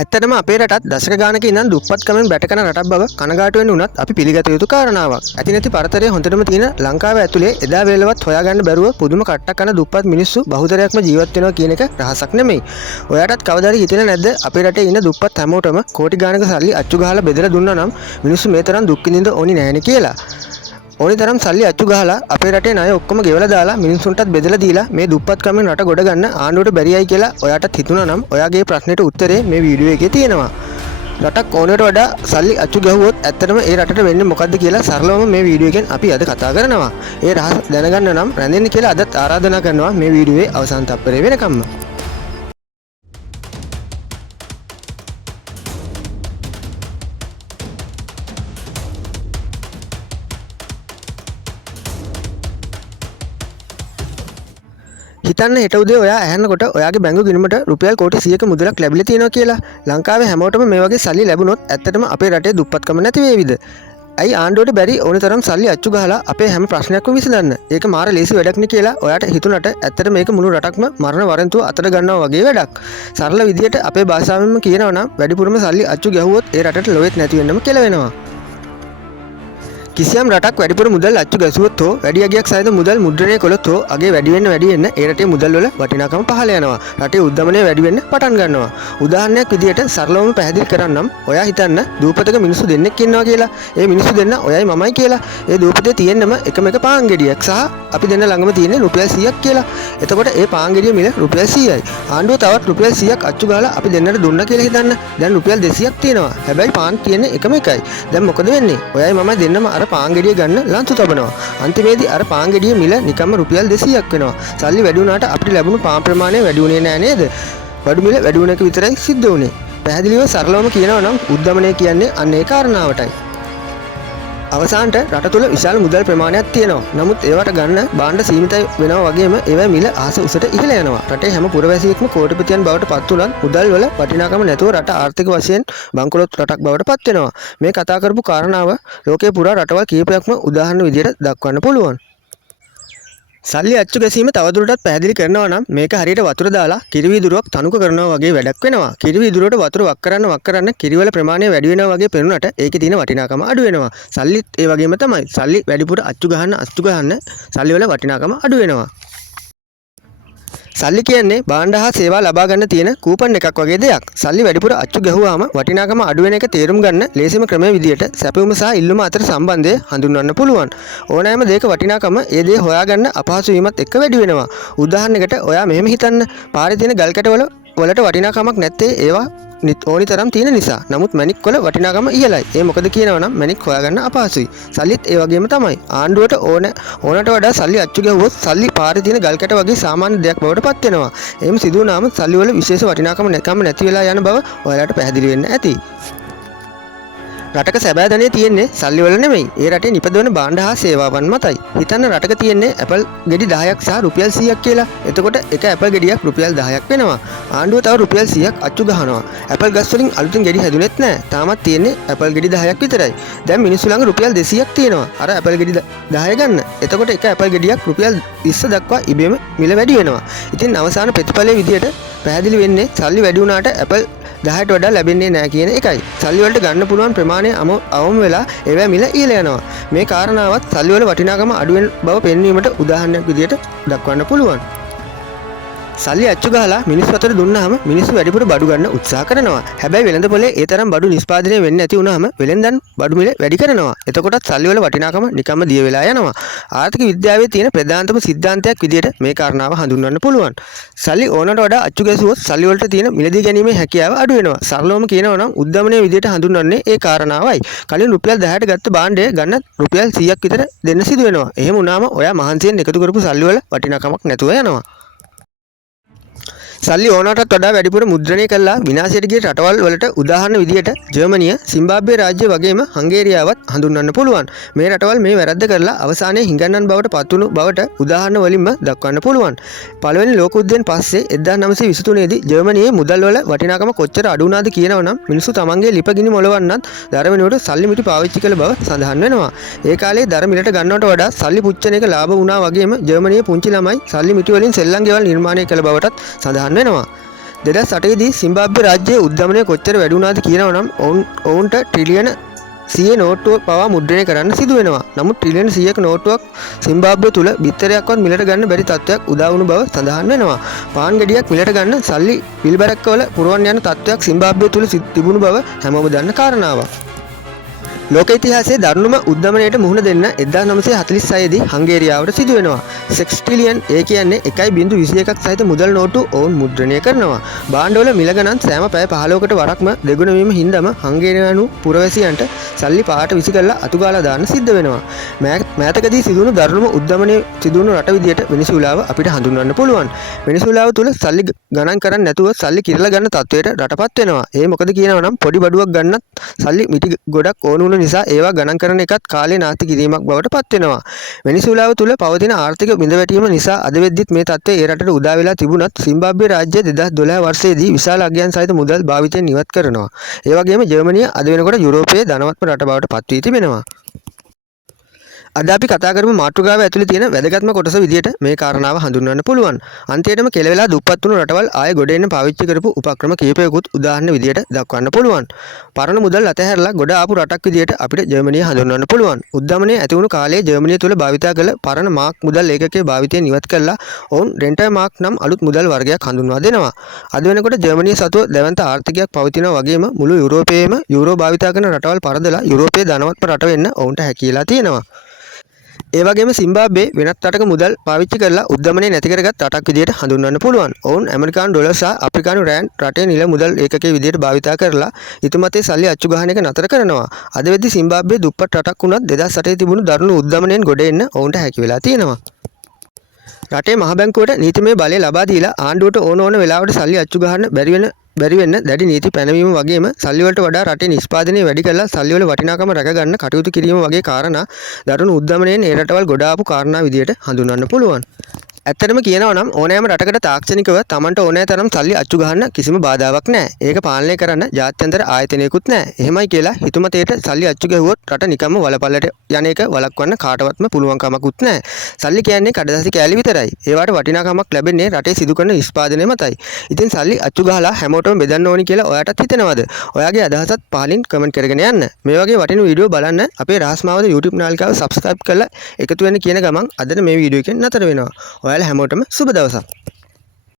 ඇත්තටම අපේ රටත් දශක ගානක ඉඳන් දුප්පත්කමෙන් බැටකන රටක් බව කනගාටු වෙන්න උනත් අපි පිළිගත යුතු කාරණාවක්. ඇති නැති පරතරය හොඳටම තියෙන ලංකාව ඇතුලේ එදා වේලවත් හොයාගන්න බැරුව පුදුම කට්ටක් කන දුප්පත් මිනිස්සු බහුතරයක්ම ජීවත් වෙනවා කියන එක රහසක් නෙමෙයි. ඔයාටත් කවදාද හිතෙන්නේ නැද්ද අපේ රටේ ඉන්න දුප්පත් හැමෝටම කෝටි ගානක සල්ලි අච්චු ගහලා බෙදලා දුන්නා නම් මිනිස්සු මේ තරම් දුක් විඳින්න ඕනි නැහැනේ කියලා. ඕනි තරම් සල්ලි අච්චු ගහලා අපේ රටේ ණය ඔක්කොම ගෙවලා දාලා මිනිස්සුන්ටත් බෙදලා දීලා මේ දුප්පත්කමෙන් රට ගොඩ ගන්න ආණ්ඩුවට බැරියයි කියලා ඔයාටත් හිතුණා නම් ඔයාගේ ප්‍රශ්නෙට උත්තරේ මේ වීඩියෝ එකේ තියෙනවා. රටක් ඕනකට වඩා සල්ලි අච්චු ගහුවොත් ඇත්තටම ඒ රටට වෙන්නේ මොකද්ද කියලා සරලවම මේ වීඩියෝ එකෙන් අපි අද කතා කරනවා. ඒ රහස දැනගන්න නම් රැඳෙන්න කියලා අදත් ආරාධනා කරනවා මේ වීඩියෝවේ අවසාන තප්පරේ වෙනකම්ම. හිතන්න හෙට උදේ ඔයා ඇහෙනකොට ඔයාගේ බැංකු ගිණුමට රුපියල් කෝටි 100ක මුදලක් ලැබිලා තියෙනවා කියලා. ලංකාවේ හැමෝටම මේ වගේ සල්ලි ලැබුණොත් ඇත්තටම අපේ රටේ දුප්පත්කම නැති වේවිද? ඇයි ආණ්ඩුවට බැරි ඕන තරම් සල්ලි අච්චු ගහලා අපේ හැම ප්‍රශ්නයක්ම විසඳන්න? ඒක මාර ලේසි වැඩක් නේ කියලා ඔයාට හිතුණට ඇත්තට මේක මුළු රටක්ම මරණ වරන්තුව අතට ගන්නවා වගේ වැඩක්. සරල විදියට අපේ භාෂාවෙන්ම කියනවා නම් වැඩිපුරම සල්ලි අච්චු ගැහුවොත් ඒ රටට ලොවෙත් නැති වෙන්නම කියලා වෙනවා. කිසියම් රටක් වැඩිපුර මුදල් අච්චු ගැසුවොත් හෝ වැඩි අගයක් සහිත මුදල් මුද්‍රණය කළොත් හෝ අගේ වැඩි වෙන්න ඒ රටේ මුදල් වල වටිනාකම පහළ යනවා. රටේ උද්දමනය වැඩි වෙන්න පටන් ගන්නවා. උදාහරණයක් විදියට සරලවම පැහැදිලි කරන්නම්. ඔයා හිතන්න දූපතක මිනිස්සු දෙන්නෙක් ඉන්නවා කියලා. ඒ මිනිස්සු දෙන්න ඔයයි මමයි කියලා. ඒ දූපතේ තියෙන්නම එකම එක පාන් ගෙඩියක් සහ අපි දෙන්න ළඟම තියෙන්නේ රුපියල් 100ක් කියලා. එතකොට ඒ පාන් ගෙඩිය මිල රුපියල් 100යි. ආණ්ඩුව තවත් රුපියල් 100ක් අච්චු ගහලා අපි දෙන්නට දුන්නා කියලා හිතන්න. දැන් රුපියල් 200ක් තියෙනවා. හැබැයි පාන් තියෙන්නේ එකම එකයි. දැන් මොකද වෙන්නේ? ඔයයි මමයි දෙන්නම පාන් ගෙඩිය ගන්න ලන්තු තබනවා. අන්තිමේදී අර පාන් ගෙඩිය මිල නිකම්ම රුපියල් 200ක් වෙනවා. සල්ලි වැඩි වුණාට අපිට ලැබුණු පාන් ප්‍රමාණය වැඩි වුණේ නෑ නේද? බඩු මිල වැඩි වුණ එක විතරයි සිද්ධ වුණේ. පැහැදිලිව සරලවම කියනවා නම් උද්දමනය කියන්නේ අන්න ඒ කාරණාවටයි. අවසානට රට තුළ විශාල මුදල් ප්‍රමාණයක් තියෙනවා. නමුත් ඒවට ගන්න භාණ්ඩ සීමිතයි වෙනවා වගේම ඒවා මිල ආස උසට ඉහළ යනවා. රටේ හැම පුරවැසියෙක්ම කෝටිපතියන් බවට පත් වුණත් මුදල් වල වටිනාකම නැතුව රට ආර්ථික වශයෙන් බංකොලොත් රටක් බවට පත් වෙනවා. මේ කතා කරපු කාරණාව ලෝකේ පුරා රටවල් කීපයක්ම උදාහරණ විදියට දක්වන්න පුළුවන්. සල්ලි අච්චු ගැසීම තවදුරටත් පැහැදිලි කරනවා නම් මේක හරියට වතුර දාලා කිරි වීදුරුවක් තනුක කරනවා වගේ වැඩක් වෙනවා. කිරි වීදුරුවට වතුර වක් කරන්න කිරිවල ප්‍රමාණය වැඩි වෙනවා වගේ පෙනුනට ඒකේ තියෙන වටිනාකම අඩු වෙනවා. සල්ලිත් ඒ වගේම තමයි. සල්ලි වැඩිපුර අච්චු ගහන්න සල්ලි වල වටිනාකම අඩු වෙනවා. සල්ලි කියන්නේ භාණ්ඩ හා සේවා ලබා ගන්න තියෙන කූපන් එකක් වගේ දෙයක්. සල්ලි වැඩිපුර අච්චු ගැහුවාම වටිනාකම අඩු වෙන එක තේරුම් ගන්න ලේසිම ක්‍රමය විදියට සැපයුම සහ ඉල්ලුම අතර සම්බන්ධය හඳුන්වන්න පුළුවන්. ඕනෑම දෙයක වටිනාකම ඒ දේ හොයාගන්න අපහසු වීමත් එක්ක වැඩි වෙනවා. උදාහරණයකට ඔයා මෙහෙම හිතන්න. පාරේ තියෙන ගල් කැටවල වලට වටිනාකමක් නැත්තේ ඒවා ඕනි තරම් තියෙන නිසා. නමුත් මැණික් වල වටිනාකම ඉහළයි. ඒ මොකද කියනවා නම් මැණික් හොයාගන්න අපහසුයි. සල්ලිත් ඒ වගේම තමයි. ආණ්ඩුවට ඕනට වඩා සල්ලි අච්චු ගැහුවොත් සල්ලි පාරේ තියෙන ගල් කැට වගේ සාමාන්‍ය දෙයක් බවට පත් වෙනවා. එහෙම සිදු වුණාම සල්ලි වල විශේෂ වටිනාකම නැති වෙලා යන බව ඔයාලට පැහැදිලි වෙන්න ඇති. රටක සැබෑ ධනෙ තියෙන්නේ සල්ලි වල නෙමෙයි. ඒ රටේ නිපදවන භාණ්ඩ හා සේවාවන් මතයි. හිතන්න රටක තියෙන්නේ ඇපල් ගෙඩි 10ක් සහ රුපියල් 100ක් කියලා. එතකොට එක ඇපල් ගෙඩියක් රුපියල් 10ක් වෙනවා. ආණ්ඩුව තව රුපියල් 100ක් අච්චු ගහනවා. ඇපල් ගස් වලින් අලුතින් ගෙඩි හැදුනෙත් නැහැ. තාමත් තියෙන්නේ ඇපල් ගෙඩි 10ක් විතරයි. දැන් මිනිස්සු ළඟ රුපියල් 200ක් තියෙනවා. අර ඇපල් ගෙඩි 10 ගන්න. එතකොට එක ඇපල් ගෙඩියක් රුපියල් 20 දක්වා ඉබේම මිල වැඩි වෙනවා. ඉතින් අවසාන ප්‍රතිඵලයේ විදියට පැහැදිලි වෙන්නේ සල්ලි වැඩි වුණාට ඇපල් 10ට වඩා ලැබෙන්නේ නැහැ කියන එකයි. සල්ලි වලට ගන්න පුළුවන් ප්‍රමාණය අවම වෙලා ඒවා මිල ඉහළ යනවා. මේ කාරණාවත් සල්ලි වල වටිනාකම අඩු වෙන බව පෙන්වීමට උදාහරණයක් විදියට දක්වන්න පුළුවන්. සල්ලි අච්චු ගහලා මිනිස්සු අතර දුන්නාම මිනිස්සු වැඩිපුර බඩු ගන්න උත්සාහ කරනවා. හැබැයි වෙළඳ පොලේ ඒ තරම් බඩු නිෂ්පාදනය වෙන්නේ නැති වුණාම වෙළෙන්දන් බඩු මිල වැඩි කරනවා. එතකොටත් සල්ලි වල වටිනාකම නිකම්ම දිය වෙලා යනවා. ආර්ථික විද්‍යාවේ තියෙන ප්‍රධානතම සිද්ධාන්තයක් විදියට මේ කාරණාව හඳුන්වන්න පුළුවන්. සල්ලි ඕනට වඩා අච්චු ගැසුවොත් සල්ලි වලට තියෙන මිලදී ගැනීමේ හැකියාව අඩු වෙනවා. සරලවම කියනවා නම් උද්දමනයේ විදියට හඳුන්වන්නේ ඒ කාරණාවයි. කලින් රුපියල් 10ට ගත්ත භාණ්ඩය ගන්න රුපියල් 100ක් විතර දෙන්න සිදු වෙනවා. එහෙම වුණාම ඔයා මහන්සියෙන් එකතු කරපු සල්ලි වල වටිනාකමක් නැතුව යනවා. සල්ලි ඕනටත් වඩා වැඩිපුර මුද්‍රණය කළා විනාශයට ගිය රටවල් වලට උදාහරණ විදියට ජර්මනිය, සිම්බාබ්වේ රාජ්‍ය වගේම හංගේරියාවත් හඳුන්වන්න පුළුවන්. මේ රටවල් මේ වැරද්ද කරලා අවසානයේ හිඟන්නන් බවට පත්වුණු බවට උදාහරණ වලින්ම දක්වන්න පුළුවන්. පළවෙනි ලෝක යුද්ධයෙන් පස්සේ 1923 දී ජර්මනියේ මුදල් වල වටිනාකම කොච්චර අඩු වුණාද කියනවනම් මිනිස්සු තමන්ගේ ලිපගිනි මොලවන්නත් දර වෙනුවට සල්ලි මිටි පාවිච්චි කළ බව සඳහන් වෙනවා. ඒ කාලේ දර මිලට ගන්නවට වඩා සල්ලි පුච්චන එක ලාභ වුණා වගේම ජර්මනියේ පුංචි ළමයි සල්ලි මිටි වලින් සෙල්ලම් ගෙවල් නිර්මාණය කළ බවටත් සඳහන් වෙනවා. 2008දී සිම්බාබ්වේ රාජ්‍යයේ උද්ධමනය කොච්චර වැඩි වුණාද කියනවා නම් ඔවුන්ට ට්‍රිලියන 100 නෝට්ටුවක් පවා මුද්‍රණය කරන්න සිදු වෙනවා. නමුත් ට්‍රිලියන 100ක නෝට්ටුවක් සිම්බාබ්වේ තුල බිත්තරයක්වත් මිලට ගන්න බැරි තත්ත්වයක් උදා වුණු බව සඳහන් වෙනවා. පාන් ගෙඩියක් මිලට ගන්න සල්ලි පිල්බරක්කවල පුරවන් යන තත්ත්වයක් සිම්බාබ්වේ තුල තිබුණු බව හැමෝම දන්න කාරණාවක්. ලෝක ඉතිහාසයේ දරුණුම උද්ධමනයට මුහුණ දෙන්න 1946 දී හංගේරියාවට සිදු වෙනවා. සෙක්ස්ටිලියන් ඒ කියන්නේ 1.21ක් සහිත මුදල් නෝට්ටු ඔවුන් මුද්‍රණය කරනවා. භාණ්ඩවල මිල ගණන් සෑම පැය 15කට වරක්ම දෙගුණ වීම හින්දාම හංගේරියානු පුරවැසියන්ට සල්ලි පාට විසි කරලා අතුගාලා දාන්න සිද්ධ වෙනවා. මෑතකදී සිදුවුණු දරුණුම උද්ධමනය සිදුවුණු රට විදියට වෙනිසුලාව අපිට හඳුන්වන්න පුළුවන්. වෙනිසුලාව තුල සල්ලි ගණන් කරන්නේ නැතුව සල්ලි කිරලා ගන්න තත්වයට රටපත් වෙනවා. ඒ මොකද කියනවා නම් පොඩි බඩුවක් ගන්නත් සල්ලි මිටි ගොඩක් ඕන නිසා ඒවා ගණන් කරන එකත් කාලේ නාස්ති කිරීමක් බවට පත් වෙනවා. වෙනිසුලාව තුල පවතින ආර්ථික බිඳවැටීම නිසා අද වෙද්දිත් මේ තත්ත්වය ඒ රටට උදා වෙලා තිබුණත් සිම්බාබ්වේ රාජ්‍ය 2012 වර්ෂයේදී විශාල අගයන් සහිත මුදල් භාවිතයෙන් ඉවත් කරනවා. ඒ වගේම ජර්මනිය අද වෙනකොට යුරෝපයේ ධනවත්ම රට බවට පත් වී තිබෙනවා. අද අපි කතා කරමු මාතෘකාව ඇතුලේ තියෙන වැදගත්ම කොටස විදියට මේ කාරණාව හඳුන්වන්න පුළුවන්. අන්තිමටම කෙලවෙලා දුප්පත් වුණු රටවල් ආයෙ ගොඩ එන්න පාවිච්චි කරපු උපක්‍රම කීපයකුත් උදාහරණ විදියට දක්වන්න පුළුවන්. පරණ මුදල් අතහැරලා ගොඩ ආපු රටක් විදියට අපිට ජර්මනිය හඳුන්වන්න පුළුවන්. උද්ධමනය ඇති වුණු කාලයේ ජර්මනිය තුල භාවිතා කළ පරණ මාක් මුදල් ඒකකයේ භාවිතයෙන් ඉවත් කරලා ඔවුන් රෙන්ටර් මාක් නම් අලුත් මුදල් වර්ගයක් හඳුන්වා දෙනවා. අද වෙනකොට ජර්මනිය සතුව දැවන්ත ආර්ථිකයක් පවතිනවා වගේම මුළු යුරෝපයේම යුරෝ භාවිතා කරන රටවල් පරදලා යුරෝපයේ ධනවත්ම රට වෙන්න ඔවුන්ට හැකියලා තියෙනවා. ඒ වගේම සිම්බාබ්වේ වෙනත් රටක මුදල් පාවිච්චි කරලා උද්ධමනය නැති කරගත් රටක් විදියට හඳුන්වන්න පුළුවන්. ඔවුන් ඇමරිකානු ඩොලර් සහ අප්‍රිකානු රෑන්ඩ් රටේ නිල මුදල් ඒකකයේ විදියට භාවිතා කරලා ඉතුමතේ සල්ලි අච්චු ගහන එක නතර කරනවා. අද වෙද්දි සිම්බාබ්වේ දුප්පත් රටක් වුණත් 2008 තිබුණු දරුණු උද්ධමනයෙන් ගොඩ එන්න ඔවුන්ට හැකි වෙලා තියෙනවා. රටේ මහ බැංකුවට නීතිමය බලය ලබා දීලා ආණ්ඩුවට ඕන වෙලාවට සල්ලි අච්චු ගහන්න බැරි වෙන්න දැඩි නීති පැනවීම වගේම සල්ලි වලට වඩා රටේ නිෂ්පාදනය වැඩි කරලා සල්ලි වල වටිනාකම රැක ගන්න කටයුතු කිරීම වගේ කාරණා දරුණු උද්ධමනයෙන් ඒ රටවල් ගොඩ ආපු කාරණා විදියට හඳුන්වන්න පුළුවන්. ඇත්තටම කියනවා නම් ඕනෑම රටකට තාක්ෂණිකව Tamanට ඕනෑ තරම් සල්ලි අච්චු ගහන්න කිසිම බාධාවක් නැහැ. ඒක පාලනය කරන්න ජාත්‍යන්තර ආයතනයකුත් නැහැ. එහෙමයි කියලා හිතුමතේට සල්ලි අච්චු ගැහුවොත් රට නිකම්ම වලපල්ලට යන එක වළක්වන්න කාටවත්ම පුළුවන් කමකුත් නැහැ. සල්ලි කියන්නේ කඩදාසි කෑලි විතරයි. ඒවට වටිනාකමක් ලැබෙන්නේ රටේ සිදු කරන නිෂ්පාදනය මතයි. ඉතින් සල්ලි අච්චු ගහලා හැමෝටම බෙදන්න ඕනි කියලා ඔයාටත් හිතෙනවද? ඔයාගේ අදහසත් පහලින් කමෙන්ට් කරගෙන යන්න. මේ වගේ වටින වීඩියෝ බලන්න අපේ රහස් මාවත YouTube නාලිකාව subscribe කරලා එකතු වෙන්න කියන ගමන් අදට මේ වීඩියෝ එකෙන් නතර වෙනවා. ඔයාලා හැමෝටම සුබ දවසක්.